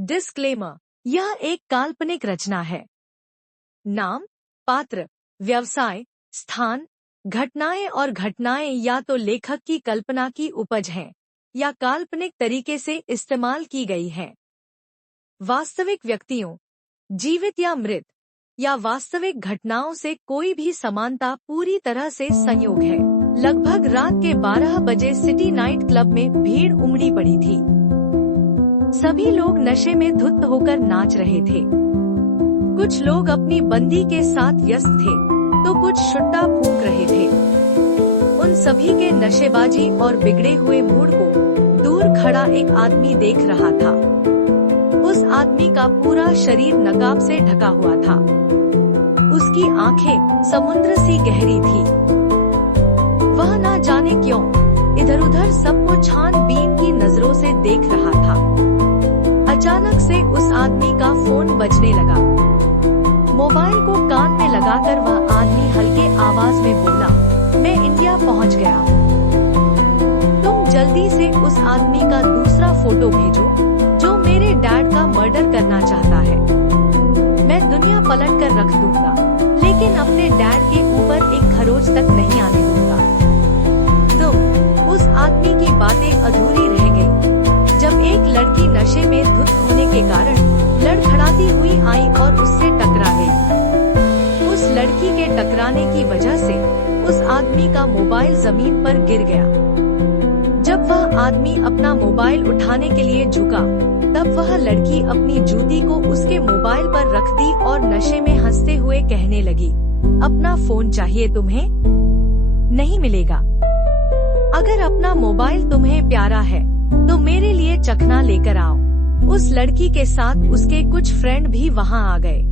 Disclaimer, यह एक काल्पनिक रचना है। नाम, पात्र, व्यवसाय, स्थान, घटनाएं और घटनाएं या तो लेखक की कल्पना की उपज हैं या काल्पनिक तरीके से इस्तेमाल की गई हैं। वास्तविक व्यक्तियों, जीवित या मृत, या वास्तविक घटनाओं से कोई भी समानता पूरी तरह से संयोग है। लगभग रात के 12 बजे सिटी नाइट क्लब में भीड़ उमड़ी पड़ी थी। सभी लोग नशे में धुत होकर नाच रहे थे। कुछ लोग अपनी बंदी के साथ व्यस्त थे, तो कुछ सुट्टा फूंक रहे थे। उन सभी के नशेबाजी और बिगड़े हुए मूड को दूर खड़ा एक आदमी देख रहा था। उस आदमी का पूरा शरीर नकाब से ढका हुआ था। उसकी आंखें समुद्र सी गहरी थी। वह ना जाने क्यों इधर उधर सबको छानबीन की नजरों से देख रहा था। अचानक से उस आदमी का फोन बजने लगा। मोबाइल को कान में लगाकर वह आदमी हल्के आवाज में बोला, मैं इंडिया पहुंच गया। तुम जल्दी से उस आदमी का दूसरा फोटो भेजो जो मेरे डैड का मर्डर करना चाहता है। मैं दुनिया पलट कर रख दूंगा, लेकिन अपने डैड के ऊपर एक खरोच तक नहीं आने दूंगा। उस आदमी की बातें अधूरी रह गई जब एक लड़की नशे में धुत होने के कारण लड़खड़ाती हुई आई और उससे टकरा गई। उस लड़की के टकराने की वजह से उस आदमी का मोबाइल जमीन पर गिर गया। जब वह आदमी अपना मोबाइल उठाने के लिए झुका, तब वह लड़की अपनी जूती को उसके मोबाइल पर रख दी और नशे में हंसते हुए कहने लगी, अपना फोन चाहिए तुम्हें? नहीं मिलेगा। अगर अपना मोबाइल तुम्हें प्यारा है तो मेरे लिए चखना लेकर आओ। उस लड़की के साथ उसके कुछ फ्रेंड भी वहां आ गए।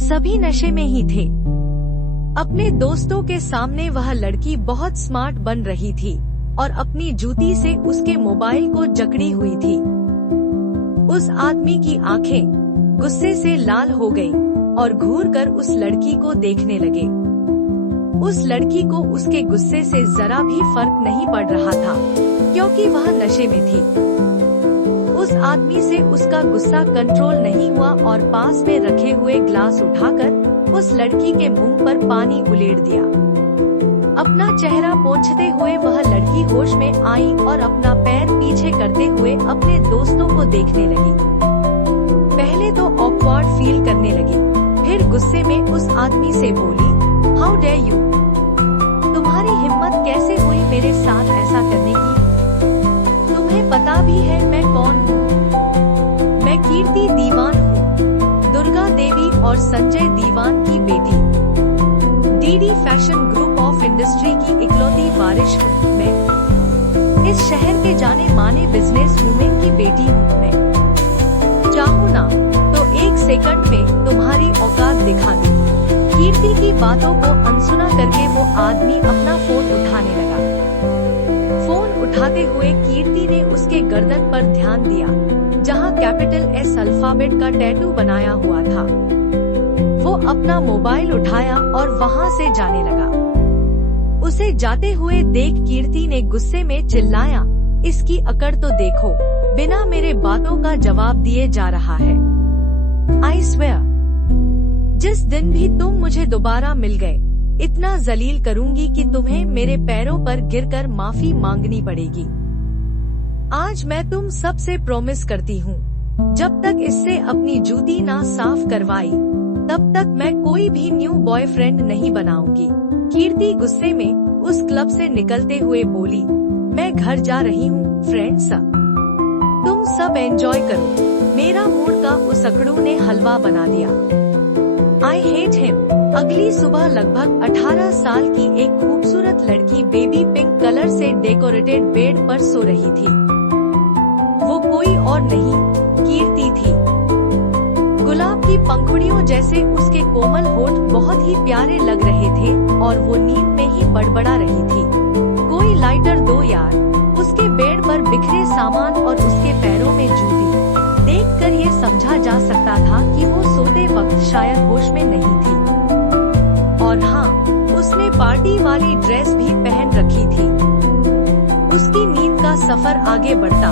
सभी नशे में ही थे। अपने दोस्तों के सामने वह लड़की बहुत स्मार्ट बन रही थी और अपनी जूती से उसके मोबाइल को जकड़ी हुई थी। उस आदमी की आंखें गुस्से से लाल हो गई और घूरकर उस लड़की को देखने लगे। उस लड़की को उसके गुस्से से जरा भी फर्क नहीं पड़ रहा था, क्योंकि वह नशे में थी। उस आदमी से उसका गुस्सा कंट्रोल नहीं हुआ और पास में रखे हुए ग्लास उठाकर उस लड़की के मुंह पर पानी उलेड़ दिया। अपना चेहरा पोंछते हुए वह लड़की होश में आई और अपना पैर पीछे करते हुए अपने दोस्तों को देखने लगी। पहले तो ऑकवर्ड फील करने लगी, फिर गुस्से में उस आदमी से बोली, हाउ डेयर यू? तुम्हारी हिम्मत कैसे हुई मेरे साथ ऐसा करने की? तुम्हें पता भी है मैं कौन हूँ? मैं कीर्ति दीवान हूँ, दुर्गा देवी और संजय दीवान की बेटी। DD fashion group of industry की इकलौती वारिश हूँ मैं। इस शहर के जाने माने बिजनेस वुमेन की बेटी हूँ मैं। चाहूँ ना तो एक सेकंड में तुम्हारी औकात दिखा दूँ। कीर्ति की बातों को अनसुना करके वो आदमी अपना फोन उठाने लगा। फोन उठाते हुए कीर्ति ने उसके गर्दन पर ध्यान दिया, जहां कैपिटल एस अल्फाबेट का टैटू बनाया हुआ था। वो अपना मोबाइल उठाया और वहां से जाने लगा। उसे जाते हुए देख कीर्ति ने गुस्से में चिल्लाया, इसकी अकड़ तो देखो, बिना मेरे बातों का जवाब दिए जा रहा है। आई स्वेयर, जिस दिन भी तुम मुझे दोबारा मिल गए, इतना जलील करूंगी कि तुम्हें मेरे पैरों पर गिरकर माफी मांगनी पड़ेगी। आज मैं तुम सब से प्रॉमिस करती हूँ, जब तक इससे अपनी जूती ना साफ करवाई, तब तक मैं कोई भी न्यू बॉयफ्रेंड नहीं बनाऊंगी। कीर्ति गुस्से में उस क्लब से निकलते हुए बोली, मैं घर जा रही हूँ फ्रेंड्स, तुम सब एंजॉय करो। मेरा मूड का उस अकड़ू ने हलवा बना दिया। I hate him। अगली सुबह लगभग 18 साल की एक खूबसूरत लड़की बेबी पिंक कलर से डेकोरेटेड बेड पर सो रही थी। वो कोई और नहीं, कीर्ति थी। गुलाब की पंखुड़ियों जैसे उसके कोमल होठ बहुत ही प्यारे लग रहे थे और वो नींद में ही बड़बड़ा रही थी, कोई लाइटर दो यार। उसके बेड पर बिखरे सामान और उसके पैरों में जूती देखकर ये समझा जा सकता था कि वो सोते वक्त शायद होश में नहीं थी। और हाँ, उसने पार्टी वाली ड्रेस भी पहन रखी थी। उसकी नींद का सफर आगे बढ़ता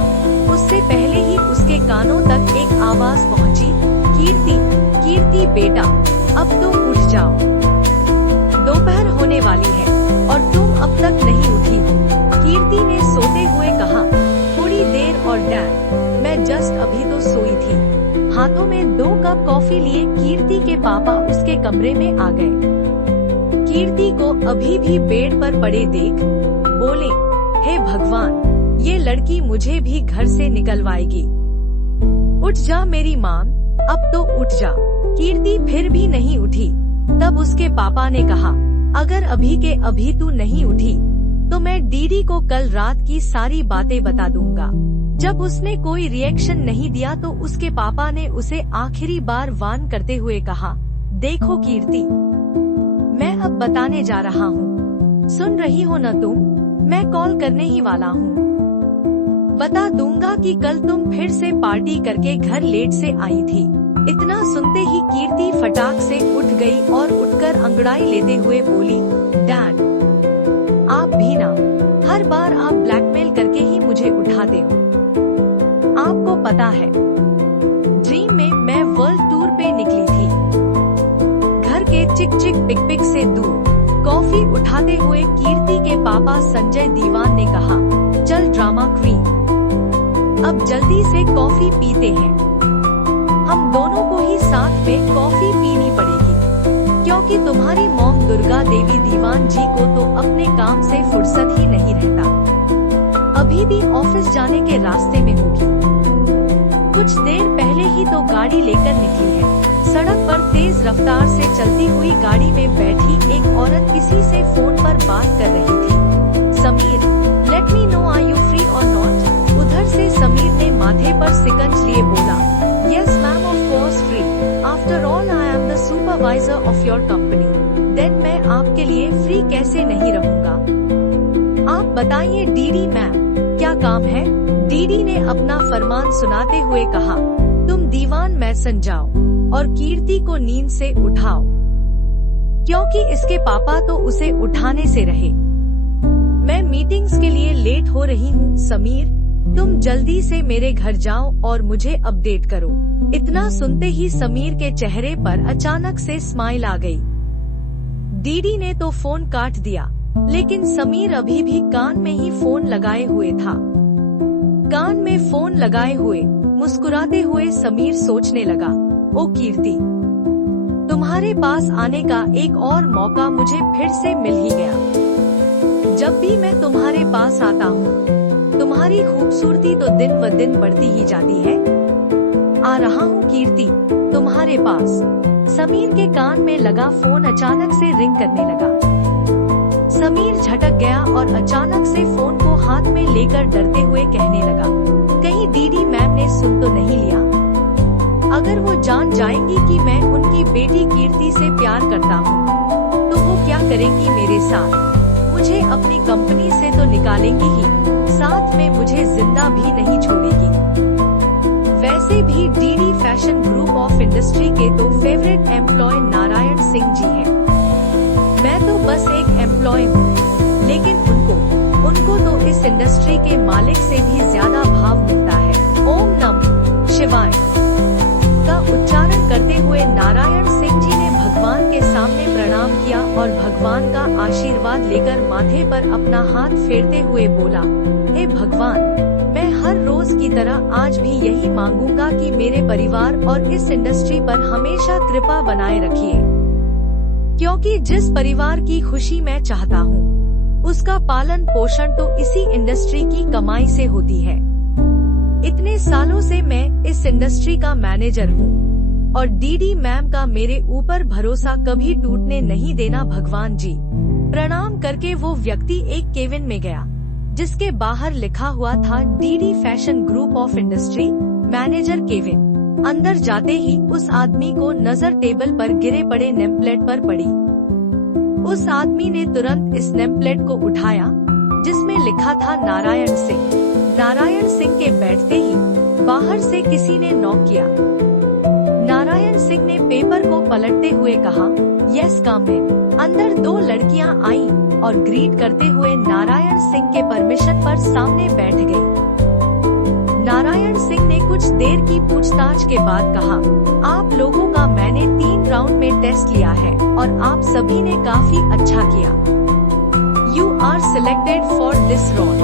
उससे पहले ही उसके कानों तक एक आवाज पहुंची, कीर्ति, कीर्ति बेटा, अब तुम उठ जाओ। दोपहर होने वाली है और तुम अब तक नहीं उठी हो। कीर्ति ने सोते हुए कहा, थोड़ी देर और डैड, मैं जस्ट अभी तो सोई थी। हाथों में 2 कप कॉफी लिए कीर्ति के पापा उसके कमरे में आ गए। कीर्ति को अभी भी बेड पर पड़े देख बोले, हे भगवान, ये लड़की मुझे भी घर से निकलवाएगी। उठ जा मेरी माँ, अब तो उठ जा। कीर्ति फिर भी नहीं उठी। तब उसके पापा ने कहा, अगर अभी के अभी तू नहीं उठी तो मैं डीडी को कल रात की सारी बातें बता दूंगा। जब उसने कोई रिएक्शन नहीं दिया तो उसके पापा ने उसे आखिरी बार वार्न करते हुए कहा, देखो कीर्ति, मैं अब बताने जा रहा हूँ, सुन रही हो न तुम? मैं कॉल करने ही वाला हूँ। बता दूंगा कि कल तुम फिर से पार्टी करके घर लेट से आई थी। इतना सुनते ही कीर्ति फटाक से उठ गई और उठकर अंगड़ाई लेते हुए बोली, डैड, आप भी ना, हर बार आप ब्लैकमेल करके ही मुझे उठाते हो। आपको पता है, ड्रीम में मैं वर्ल्ड टूर पे निकली थी। घर के चिक चिक पिक पिक से दूर कॉफी उठाते हुए कीर्ति के पापा संजय दीवान ने कहा, चल ड्रामा क्वीन, अब जल्दी से कॉफी पीते हैं। हम दोनों को ही साथ में कॉफी पीनी पड़ेगी, क्योंकि तुम्हारी मॉम दुर्गा देवी दीवान जी को तो अपने काम से फुर्सत ही नहीं रहता। अभी भी ऑफिस जाने के रास्ते में होगी। कुछ देर पहले ही तो गाड़ी लेकर निकली है। सड़क पर तेज रफ्तार से चलती हुई गाड़ी में बैठी एक औरत किसी से फोन पर बात कर रही थी। Sameer, let me know, are you free और नॉट? उधर से समीर ने माथे पर सिकंज लिए बोला, yes ma'am, of course free. After all I am the supervisor of your company. Then मैं आपके लिए फ्री कैसे नहीं रहूँगा? आप बताइए डीडी मैम, क्या काम है? डीडी ने अपना फरमान सुनाते हुए कहा, तुम दीवान मैसन जाओ और कीर्ति को नींद से उठाओ, क्योंकि इसके पापा तो उसे उठाने से रहे। मैं मीटिंग्स के लिए लेट हो रही हूँ। समीर, तुम जल्दी से मेरे घर जाओ और मुझे अपडेट करो। इतना सुनते ही समीर के चेहरे पर अचानक से स्माइल आ गई। डीडी ने तो फोन काट दिया, लेकिन समीर अभी भी कान में ही फोन लगाए हुए था। कान में फोन लगाए हुए मुस्कुराते हुए समीर सोचने लगा, ओ कीर्ति, तुम्हारे पास आने का एक और मौका मुझे फिर से मिल ही गया। जब भी मैं तुम्हारे पास आता हूँ, तुम्हारी खूबसूरती तो दिन व दिन बढ़ती ही जाती है। आ रहा हूँ कीर्ति, तुम्हारे पास। समीर के कान में लगा फोन अचानक से रिंग करने लगा। समीर झटक गया और अचानक से फोन को हाथ में लेकर डरते हुए कहने लगा, कहीं डीडी मैम ने सुन तो नहीं लिया? अगर वो जान जाएंगी कि मैं उनकी बेटी कीर्ति से प्यार करता हूँ, तो वो क्या करेंगी मेरे साथ? मुझे अपनी कंपनी से तो निकालेंगी ही, साथ में मुझे जिंदा भी नहीं छोड़ेगी। वैसे भी DD fashion group of industry के तो फेवरेट एम्प्लॉय नारायण सिंह जी हैं। मैं तो बस एक एम्प्लॉय हूँ, लेकिन उनको तो इस इंडस्ट्री के मालिक से भी ज्यादा भाव मिलता है। ओम नमः शिवाय का उच्चारण करते हुए नारायण सिंह जी ने भगवान के सामने प्रणाम किया और भगवान का आशीर्वाद लेकर माथे पर अपना हाथ फेरते हुए बोला, हे भगवान, मैं हर रोज की तरह आज भी यही मांगूंगा कि मेरे परिवार और इस इंडस्ट्री पर हमेशा कृपा बनाए रखिए, क्योंकि जिस परिवार की खुशी मैं चाहता हूँ, उसका पालन पोषण तो इसी इंडस्ट्री की कमाई से होती है। इतने सालों से मैं इस इंडस्ट्री का मैनेजर हूँ और डीडी मैम का मेरे ऊपर भरोसा कभी टूटने नहीं देना भगवान जी। प्रणाम करके वो व्यक्ति एक केबिन में गया, जिसके बाहर लिखा हुआ था DD fashion group of industry manager cabin. अंदर जाते ही उस आदमी को नजर टेबल पर गिरे पड़े नेमप्लेट पर पड़ी। उस आदमी ने तुरंत इस नेमप्लेट को उठाया, जिसमें लिखा था नारायण सिंह। नारायण सिंह के बैठते ही बाहर से किसी ने नॉक किया। नारायण सिंह ने पेपर को पलटते हुए कहा, यस कम इन। अंदर 2 लड़कियां आईं और ग्रीट करते हुए नारायण सिंह के परमिशन पर सामने बैठ गई। नारायण सिंह ने कुछ देर की पूछताछ के बाद कहा, आप लोगों का मैंने 3 राउंड में टेस्ट लिया है और आप सभी ने काफी अच्छा किया। You are selected for this role।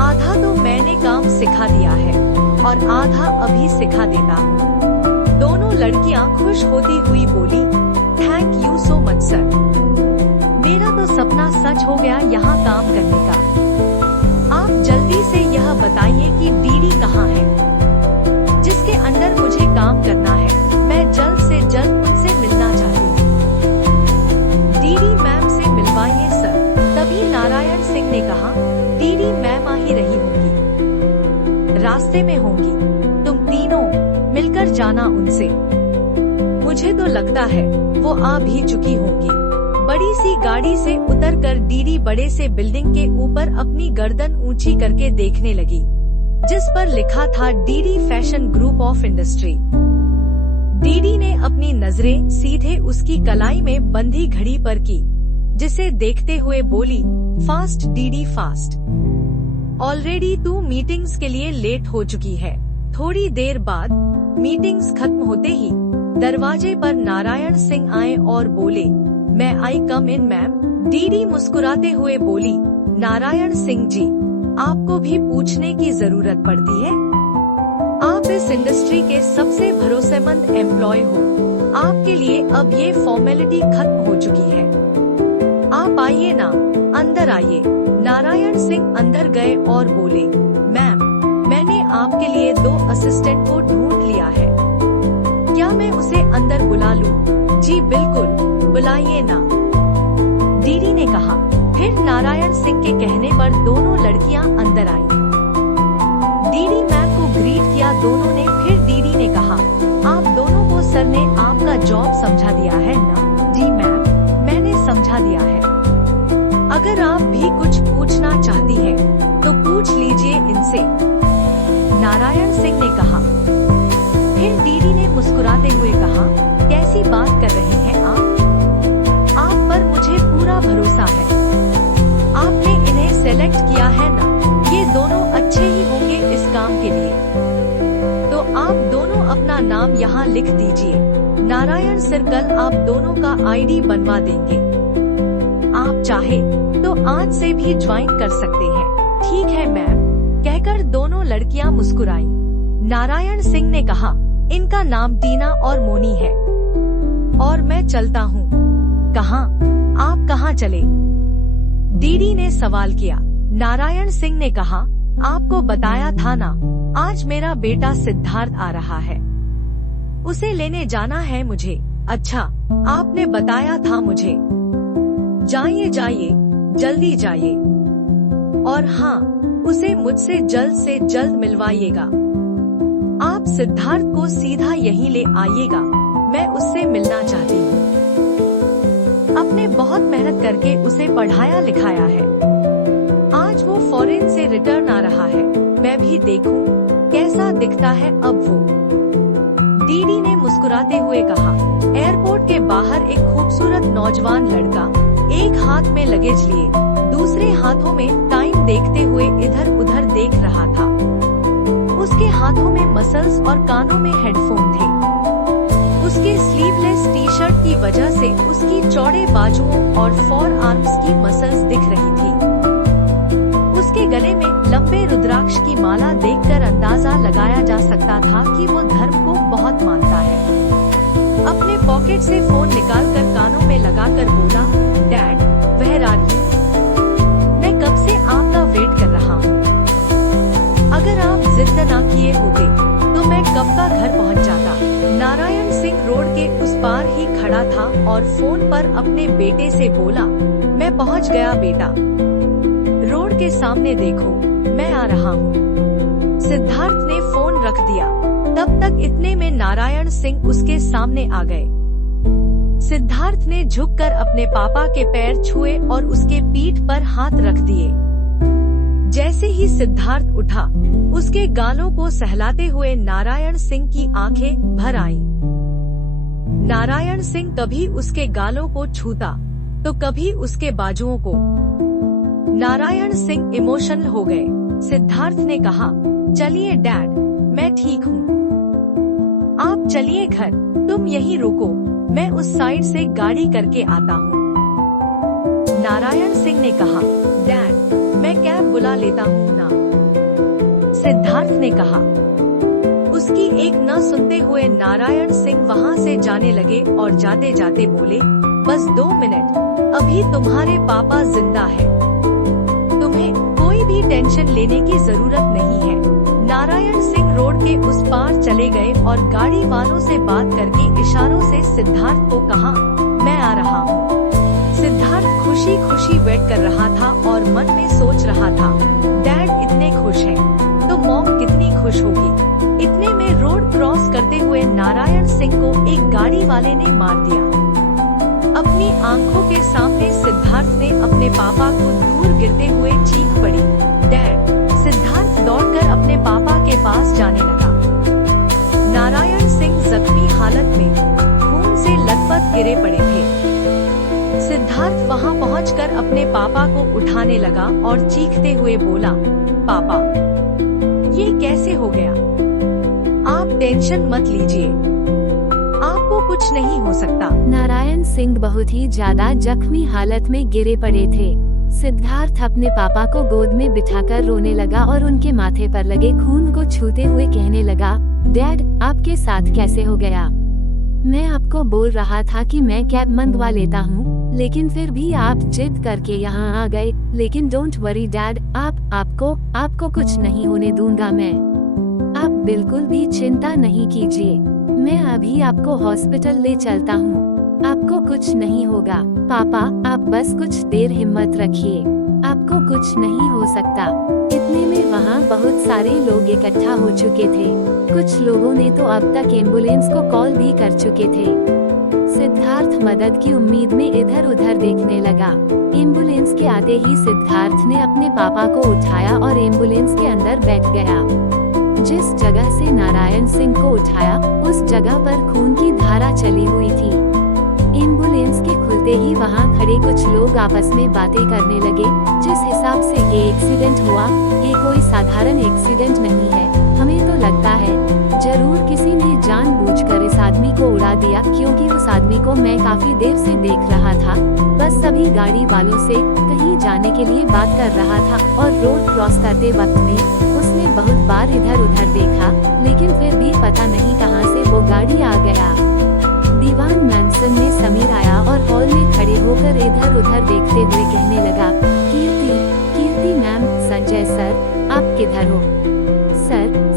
आधा तो मैंने काम सिखा दिया है और आधा अभी सिखा देता हूँ। दोनों लड़कियाँ खुश होती हुई बोली, thank you so much sir. मेरा तो सपना सच हो गया यहाँ काम करने का। आप जल्दी से यह बताइए कि डीडी कहाँ है, जिसके अंडर मुझे काम करना है। मैं जल्द से जल्द उनसे मिलना चाहती हूँ। डीडी मैम से मिलवाइए सर। तभी नारायण सिंह ने कहा, डीडी मैम आ ही रही होंगी, रास्ते में होंगी, तुम तीनों मिलकर जाना उनसे। मुझे तो लगता है वो आ भी चुकी होंगी। बड़ी सी गाड़ी से उतरकर डीडी बड़े से बिल्डिंग के ऊपर अपनी गर्दन ऊंची करके देखने लगी, जिस पर लिखा था DD fashion group of industry. DD ने अपनी नजरें सीधे उसकी कलाई में बंधी घड़ी पर की, जिसे देखते हुए बोली, फास्ट डीडी फास्ट। ऑलरेडी तू मीटिंग्स के लिए लेट हो चुकी है। थोड़ी देर बाद मीटिंग्स खत्म होते ही दरवाजे पर नारायण सिंह आए और बोले, मैं आई कम इन मैम। डीडी मुस्कुराते हुए बोली, नारायण सिंह जी, आपको भी पूछने की जरूरत पड़ती है? आप इस इंडस्ट्री के सबसे भरोसेमंद एम्प्लॉय हो। आपके लिए अब ये फॉर्मेलिटी खत्म हो चुकी है। आप आइए ना, अंदर आइए। नारायण सिंह अंदर गए और बोले, मैम, मैंने आपके लिए 2 असिस्टेंट को ढूंढ लिया है। क्या मैं उसे अंदर बुला लूं? जी बिल्कुल, बुलाइए ना, डीडी ने कहा। फिर नारायण सिंह के कहने पर दोनों लड़कियां अंदर आईं। डीडी मैम को ग्रीट किया दोनों ने। फिर डीडी ने कहा, आप दोनों को सर ने आपका जॉब समझा दिया है ना? जी मैम, मैंने समझा दिया है। अगर आप भी कुछ पूछना चाहती हैं, तो पूछ लीजिए इनसे, नारायण सिंह ने कहा। फिर डीडी ने मुस्कुराते हुए कहा, कैसी बात कर रहे हैं आप पर मुझे पूरा भरोसा है। आपने इन्हें सेलेक्ट किया है ना? ये दोनों अच्छे ही होंगे इस काम के लिए। तो आप दोनों अपना नाम यहाँ लिख दीजिए। नारायण सर कल आप दोनों का आईडी बनवा देंगे। आप चाहे तो आज से भी ज्वाइन कर सकते हैं। ठीक है मैम, कहकर दोनों लड़कियां मुस्कुराईं। नारायण सिंह ने कहा, इनका नाम टीना और मोनी है और मैं चलता हूँ। कहाँ? आप कहाँ चले? डीडी ने सवाल किया। नारायण सिंह ने कहा, आपको बताया था ना, आज मेरा बेटा सिद्धार्थ आ रहा है, उसे लेने जाना है मुझे। अच्छा, आपने बताया था मुझे। जाइए जाइए, जल्दी जाइए। और हाँ, उसे मुझसे जल्द से जल्द मिलवाइएगा। आप सिद्धार्थ को सीधा यहीं ले आइएगा, मैं उससे मिलना चाहती हूँ। आपने बहुत मेहनत करके उसे पढ़ाया लिखाया है। आज वो फॉरेन से रिटर्न आ रहा है, मैं भी देखूं कैसा दिखता है अब वो। डीडी ने मुस्कुराते हुए कहा। एयरपोर्ट के बाहर एक खूबसूरत नौजवान लड़का एक हाथ में लगेज लिए, दूसरे हाथों में टाइम देखते हुए इधर उधर देख रहा था। उसके हाथों में मसल्स और कानों में हेडफोन थे। उसके स्लीवलेस टी शर्ट की वजह से उसकी चौड़े बाजुओं और फोर आर्म्स की मसल्स दिख रही थी। उसके गले में लंबे रुद्राक्ष की माला देखकर अंदाजा लगाया जा सकता था कि वो धर्म को बहुत मानता है। अपने पॉकेट से फोन निकालकर कानों में लगाकर बोला, डैड, वेयर आर यू? मैं कब से आपका वेट कर रहा हूँ। अगर आप जिद न किए होते तो मैं कब का घर पहुँच जाता। नारायण सिंह रोड के उस पार ही खड़ा था और फोन पर अपने बेटे से बोला, मैं पहुँच गया बेटा, रोड के सामने देखो, मैं आ रहा हूँ। सिद्धार्थ ने फोन रख दिया। तब तक इतने में नारायण सिंह उसके सामने आ गए। सिद्धार्थ ने झुककर अपने पापा के पैर छुए और उसके पीठ पर हाथ रख दिए। जैसे ही सिद्धार्थ उठा, उसके गालों को सहलाते हुए नारायण सिंह की आंखें भर आईं। नारायण सिंह कभी उसके गालों को छूता तो कभी उसके बाजुओं को। नारायण सिंह इमोशनल हो गए। सिद्धार्थ ने कहा, चलिए डैड, मैं ठीक हूँ, आप चलिए घर, तुम यहीं रुको, मैं उस साइड से गाड़ी करके आता हूँ। नारायण सिंह ने कहा, डैड, मैं कैब बुला लेता हूँ ना। सिद्धार्थ ने कहा। उसकी एक न सुनते हुए नारायण सिंह वहाँ से जाने लगे और जाते जाते बोले, बस 2 मिनट, अभी तुम्हारे पापा जिंदा है, तुम्हें कोई भी टेंशन लेने की जरूरत नहीं है। नारायण सिंह रोड के उस पार चले गए और गाड़ी वालों से बात करके इशारों से सिद्धार्थ को कहा, मैं आ रहा हूँ। सिद्धार्थ खुशी खुशी वेट कर रहा था और मन में सोच रहा था, डैड इतने खुश हैं, तो मॉम कितनी खुश होगी। इतने में रोड क्रॉस करते हुए नारायण सिंह को एक गाड़ी वाले ने मार दिया। अपनी आंखों के सामने सिद्धार्थ ने अपने पापा को दूर गिरते हुए चीख पड़ी, डैड। सिद्धार्थ दौड़कर अपने पापा के पास जाने लगा। नारायण सिंह जख्मी हालत में खून से लथपथ गिरे पड़े थे। सिद्धार्थ वहां पहुंचकर अपने पापा को उठाने लगा और चीखते हुए बोला, पापा, ये कैसे हो गया? आप टेंशन मत लीजिए, आपको कुछ नहीं हो सकता। नारायण सिंह बहुत ही ज्यादा जख्मी हालत में गिरे पड़े थे। सिद्धार्थ अपने पापा को गोद में बिठाकर रोने लगा और उनके माथे पर लगे खून को छूते हुए कहने लगा, डैड, आपके साथ कैसे हो गया? मैं आपको बोल रहा था कि मैं कैब मंगवा लेता हूँ, लेकिन फिर भी आप जिद करके यहाँ आ गए। लेकिन डोंट वरी डैड, आपको कुछ नहीं होने दूंगा मैं। आप बिल्कुल भी चिंता नहीं कीजिए, मैं अभी आपको हॉस्पिटल ले चलता हूँ, आपको कुछ नहीं होगा। पापा, आप बस कुछ देर हिम्मत रखिए, आपको कुछ नहीं हो सकता। इतने में वहाँ बहुत सारे लोग इकट्ठा हो चुके थे। कुछ लोगों ने तो अब तक एम्बुलेंस को कॉल भी कर चुके थे। सिद्धार्थ मदद की उम्मीद में इधर उधर देखने लगा। एम्बुलेंस के आते ही सिद्धार्थ ने अपने पापा को उठाया और एम्बुलेंस के अंदर बैठ गया। जिस जगह से नारायण सिंह को उठाया, उस जगह पर खून की धारा चली हुई थी। एम्बुलेंस के खुलते ही वहाँ खड़े कुछ लोग आपस में बातें करने लगे। जिस हिसाब से ये एक्सीडेंट हुआ, ये कोई साधारण एक्सीडेंट नहीं है। हमें तो लगता है जरूर किसी ने जानबूझकर इस आदमी को उड़ा दिया, क्योंकि उस आदमी को मैं काफी देर से देख रहा था। बस सभी गाड़ी वालों से कहीं जाने के लिए बात कर रहा था और रोड क्रॉस करते वक्त में उसने बहुत बार इधर उधर देखा, लेकिन फिर भी पता नहीं कहां से वो गाड़ी आ गया। दीवान मैनसन में समीर आया और हॉल में खड़े होकर इधर उधर देखते हुए कहने लगा, कीर्ति मैम, संजय सर, आप किधर हो?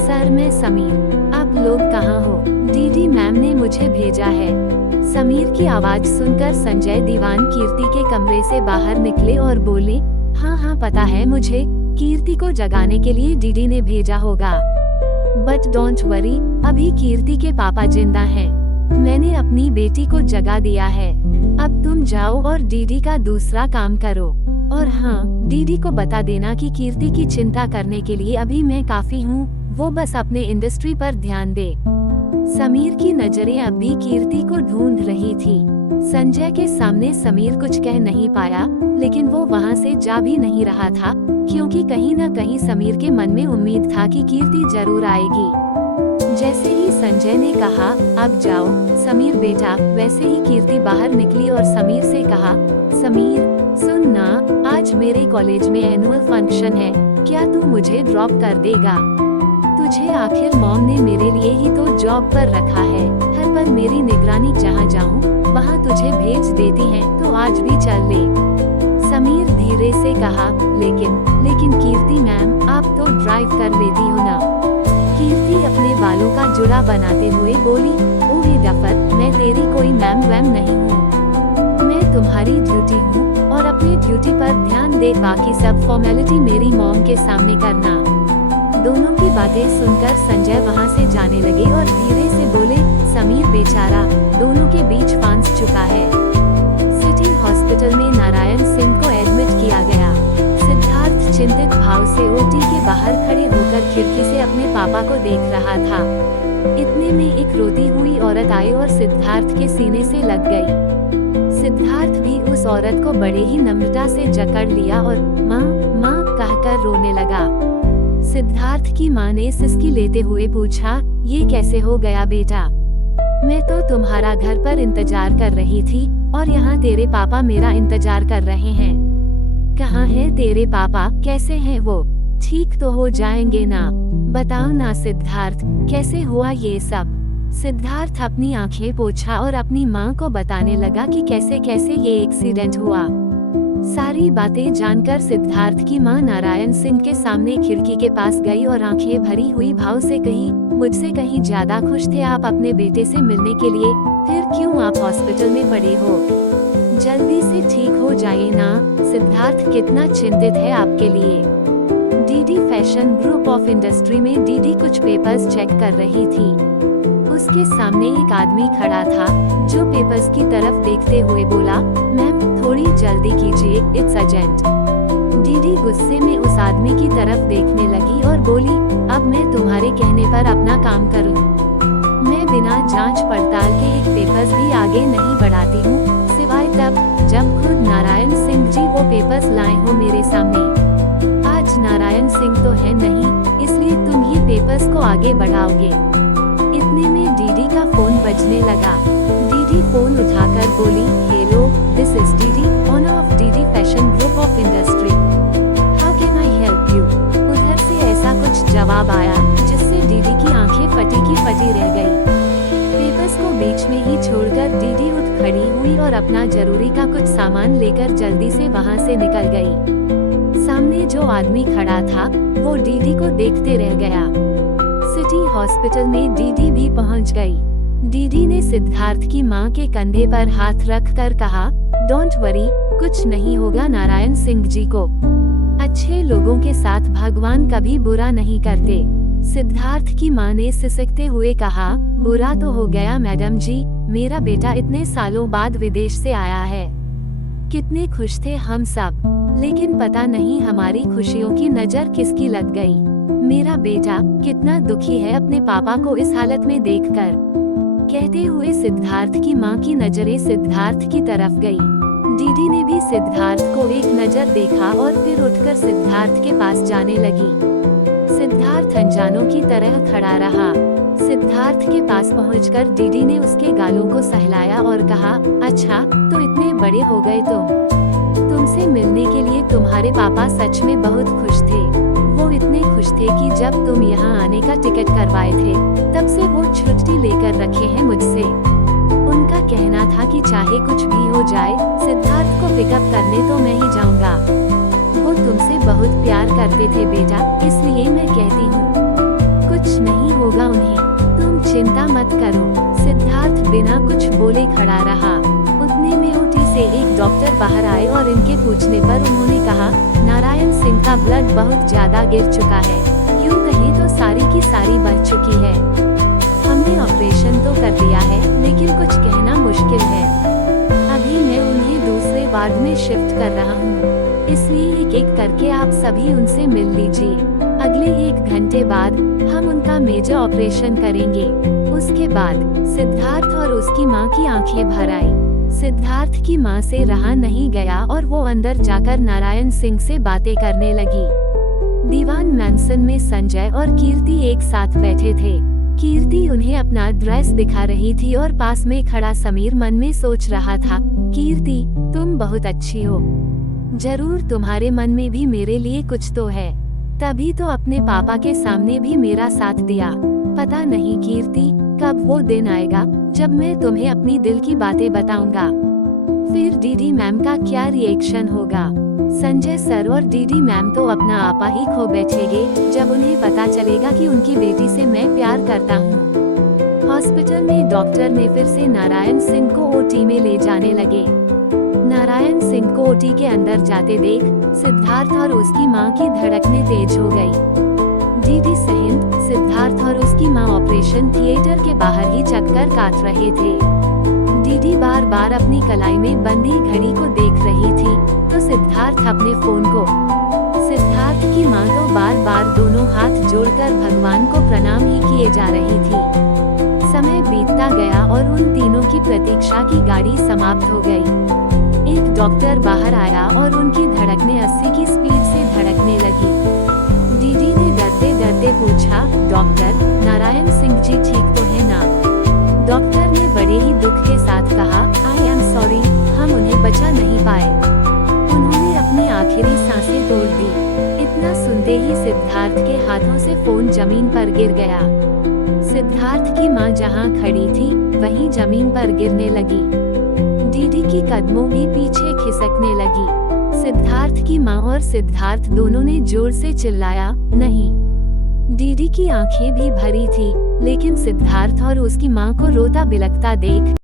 सर मैं समीर, आप लोग कहाँ हो? डीडी मैम ने मुझे भेजा है। समीर की आवाज सुनकर संजय दीवान कीर्ति के कमरे से बाहर निकले और बोले, हाँ पता है मुझे, कीर्ति को जगाने के लिए डीडी ने भेजा होगा। बट डोंट वरी, अभी कीर्ति के पापा जिंदा हैं। मैंने अपनी बेटी को जगा दिया है। अब तुम जाओ और डीडी का दूसरा काम करो। और हाँ, डीडी को बता देना कि कीर्ति की चिंता करने के लिए अभी मैं काफी हूँ, वो बस अपने इंडस्ट्री पर ध्यान दे। समीर की नजरें अब भी कीर्ति को ढूंढ रही थी। संजय के सामने समीर कुछ कह नहीं पाया, लेकिन वो वहाँ से जा भी नहीं रहा था, क्योंकि कहीं न कहीं समीर के मन में उम्मीद था कि कीर्ति जरूर आएगी। जैसे ही संजय ने कहा, अब जाओ समीर बेटा, वैसे ही कीर्ति बाहर निकली और समीर से कहा, समीर सुन ना, आज मेरे कॉलेज में एनुअल फंक्शन है, क्या तू मुझे ड्रॉप कर देगा? तुझे आखिर मॉम ने मेरे लिए ही तो जॉब पर रखा है। हर पल मेरी निगरानी जहाँ जाऊँ वहाँ तुझे भेज देती हैं, तो आज भी चल ले। समीर धीरे से कहा, लेकिन कीर्ति मैम, आप तो ड्राइव कर लेती हो ना? कीर्ति अपने बालों का जुड़ा बनाते हुए बोली, ओहे डफर, मैं तेरी कोई मैम वैम नहीं हूँ, मैं तुम्हारी ड्यूटी हूँ और अपनी ड्यूटी पर ध्यान दे, बाकी सब फॉर्मेलिटी मेरी मॉम के सामने करना। दोनों की बातें सुनकर संजय वहाँ से जाने लगे और धीरे से बोले, समीर बेचारा, दोनों के बीच फांस चुका है। सिटी हॉस्पिटल में नारायण सिंह को एडमिट किया गया। सिद्धार्थ चिंतित भाव से ओटी के बाहर खड़े होकर खिड़की से अपने पापा को देख रहा था। इतने में एक रोती हुई औरत आई और सिद्धार्थ के सीने से लग गई। सिद्धार्थ भी उस औरत को बड़े ही नम्रता से जकड़ लिया और माँ माँ कहकर रोने लगा। सिद्धार्थ की माँ ने सिसकी लेते हुए पूछा, ये कैसे हो गया बेटा? मैं तो तुम्हारा घर पर इंतजार कर रही थी और यहाँ तेरे पापा मेरा इंतजार कर रहे हैं। कहाँ है तेरे पापा? कैसे हैं वो? ठीक तो हो जाएंगे ना? बताओ ना सिद्धार्थ, कैसे हुआ ये सब? सिद्धार्थ अपनी आंखें पोंछा और अपनी माँ को बताने लगा कि कैसे कैसे ये एक्सीडेंट हुआ। सारी बातें जानकर सिद्धार्थ की माँ नारायण सिंह के सामने खिड़की के पास गई और आंखें भरी हुई भाव से कही, मुझसे कहीं ज्यादा खुश थे आप अपने बेटे से मिलने के लिए, फिर क्यों आप हॉस्पिटल में पड़े हो? जल्दी से ठीक हो जाइए ना। सिद्धार्थ कितना चिंतित है आपके लिए। DD fashion group of industry में डीडी कुछ पेपर्स चेक कर रही थी। उसके सामने एक आदमी खड़ा था जो पेपर्स की तरफ देखते हुए बोला, मैम थोड़ी जल्दी कीजिए, इट्स अर्जेंट। डीडी गुस्से में उस आदमी की तरफ देखने लगी और बोली, अब मैं तुम्हारे कहने पर अपना काम करूं। मैं बिना जांच पड़ताल के एक पेपर्स भी आगे नहीं बढ़ाती हूं, सिवाय तब जब खुद नारायण सिंह जी वो पेपर्स लाए हो मेरे सामने। आज नारायण सिंह तो है नहीं, इसलिए तुम ये पेपर्स को आगे बढ़ाओगे। इतने में डीडी का फोन बजने लगा। डीडी फोन उठाकर बोली, hello, this is DD, owner of DD fashion group of industry, how can I help you? उधर से ऐसा कुछ जवाब आया जिससे डीडी की आंखें फटी की फटी रह गई। पेपर्स को बीच में ही छोड़कर डीडी उठ खड़ी हुई और अपना जरूरी का कुछ सामान लेकर जल्दी से वहां से निकल गई। सामने जो आदमी खड़ा था वो डीडी को देखते रह गया। सिटी हॉस्पिटल में डीडी भी पहुंच गई। डीडी ने सिद्धार्थ की मां के कंधे पर हाथ रखकर कहा, डोंट वरी, कुछ नहीं होगा नारायण सिंह जी को। अच्छे लोगों के साथ भगवान कभी बुरा नहीं करते। सिद्धार्थ की मां ने सिसकते हुए कहा, बुरा तो हो गया मैडम जी, मेरा बेटा इतने सालों बाद विदेश से आया है। कितने खुश थे हम सब, लेकिन पता नहीं हमारी खुशियों की नजर किसकी लग गई। मेरा बेटा कितना दुखी है अपने पापा को इस हालत में देखकर। कहते हुए सिद्धार्थ की मां की नजरें सिद्धार्थ की तरफ गई। डीडी ने भी सिद्धार्थ को एक नजर देखा और फिर उठकर सिद्धार्थ के पास जाने लगी। सिद्धार्थ अनजानों की तरह खड़ा रहा। सिद्धार्थ के पास पहुंचकर डीडी ने उसके गालों को सहलाया और कहा, अच्छा तो इतने बड़े हो गए तुमसे मिलने के लिए तुम्हारे पापा सच में बहुत खुश थे। वो इतने खुश थे कि जब तुम यहाँ आने का टिकट करवाए थे तब से वो छुट्टी लेकर रखे हैं मुझसे। उनका कहना था कि चाहे कुछ भी हो जाए सिद्धार्थ को पिकअप करने तो मैं ही जाऊंगा। वो तुमसे बहुत प्यार करते थे बेटा, इसलिए मैं कहती हूँ कुछ नहीं होगा उन्हें, तुम चिंता मत करो। सिद्धार्थ बिना कुछ बोले खड़ा रहा। उतने में ओटी से एक डॉक्टर बाहर आए और इनके पूछने पर उन्होंने कहा, नारायण सिंह का ब्लड बहुत ज्यादा गिर चुका है, यूँ कहें तो सारी की सारी बह चुकी है। हमने ऑपरेशन तो कर दिया है लेकिन कुछ कहना मुश्किल है। अभी मैं उन्हें दूसरे वार्ड में शिफ्ट कर रहा हूँ, इसलिए एक एक करके आप सभी उनसे मिल लीजिए। अगले 1 घंटे बाद हम उनका मेजर ऑपरेशन करेंगे। उसके बाद सिद्धार्थ और उसकी माँ की आंखें भर आई। सिद्धार्थ की माँ से रहा नहीं गया और वो अंदर जाकर नारायण सिंह से बातें करने लगी। दीवान मैंसन में संजय और कीर्ति एक साथ बैठे थे। कीर्ति उन्हें अपना ड्रेस दिखा रही थी और पास में खड़ा समीर मन में सोच रहा था, कीर्ति तुम बहुत अच्छी हो, जरूर तुम्हारे मन में भी मेरे लिए कुछ तो है, तभी तो अपने पापा के सामने भी मेरा साथ दिया। पता नहीं कीर्ति कब वो दिन आएगा जब मैं तुम्हें अपनी दिल की बातें बताऊंगा, फिर डीडी मैम का क्या रिएक्शन होगा। संजय सर और डीडी मैम तो अपना आपा ही खो बैठेंगे जब उन्हें पता चलेगा कि उनकी बेटी से मैं प्यार करता हूँ। हॉस्पिटल में डॉक्टर ने फिर से नारायण सिंह को ओटी में ले जाने लगे। नारायण सिंह को ओटी के अंदर जाते देख सिद्धार्थ और उसकी माँ की धड़कनें तेज हो गई। डीडी सहित सिद्धार्थ और उसकी माँ ऑपरेशन थिएटर के बाहर ही चक्कर काट रहे थे। डीडी बार बार अपनी कलाई में बंधी घड़ी को देख रही थी तो सिद्धार्थ अपने फोन को। सिद्धार्थ की माँ तो बार बार दोनों हाथ जोड़कर भगवान को प्रणाम ही किए जा रही थी। समय बीतता काटा गया और उन तीनों की प्रतीक्षा की गाड़ी समाप्त हो गई। एक डॉक्टर बाहर आया और उनकी धड़कनें 80 की स्पीड से धड़कने लगी। डीडी ने डरते डरते पूछा, डॉक्टर, नारायण सिंह जी ठीक तो है ना? डॉक्टर ने बड़े ही दुख के साथ कहा, आई एम सॉरी, हम उन्हें बचा नहीं पाए। उन्होंने अपनी आखिरी सांसें तोड़ दी। इतना सुनते ही सिद्धार्थ के हाथों से फोन जमीन पर गिर गया। सिद्धार्थ की माँ जहाँ खड़ी थी वहीं जमीन पर गिरने लगी। डीडी की कदमों भी पीछे खिसकने लगी। सिद्धार्थ की माँ और सिद्धार्थ दोनों ने जोर से चिल्लाया, नहीं। डीडी की आंखें भी भरी थी, लेकिन सिद्धार्थ और उसकी माँ को रोता बिलखता देख